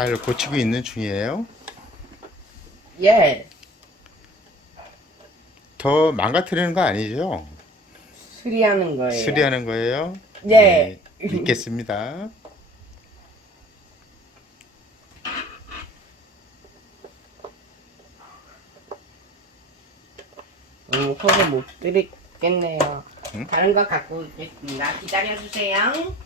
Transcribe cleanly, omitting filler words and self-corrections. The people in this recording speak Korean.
잘 고치고 있는 중이에요? 예, 더 망가뜨리는 거 아니죠? 수리하는 거예요. 수리하는 거예요? 네. 믿겠습니다. 소금 못 드리겠네요. 응? 다른 거 갖고 오겠습니다. 기다려주세요.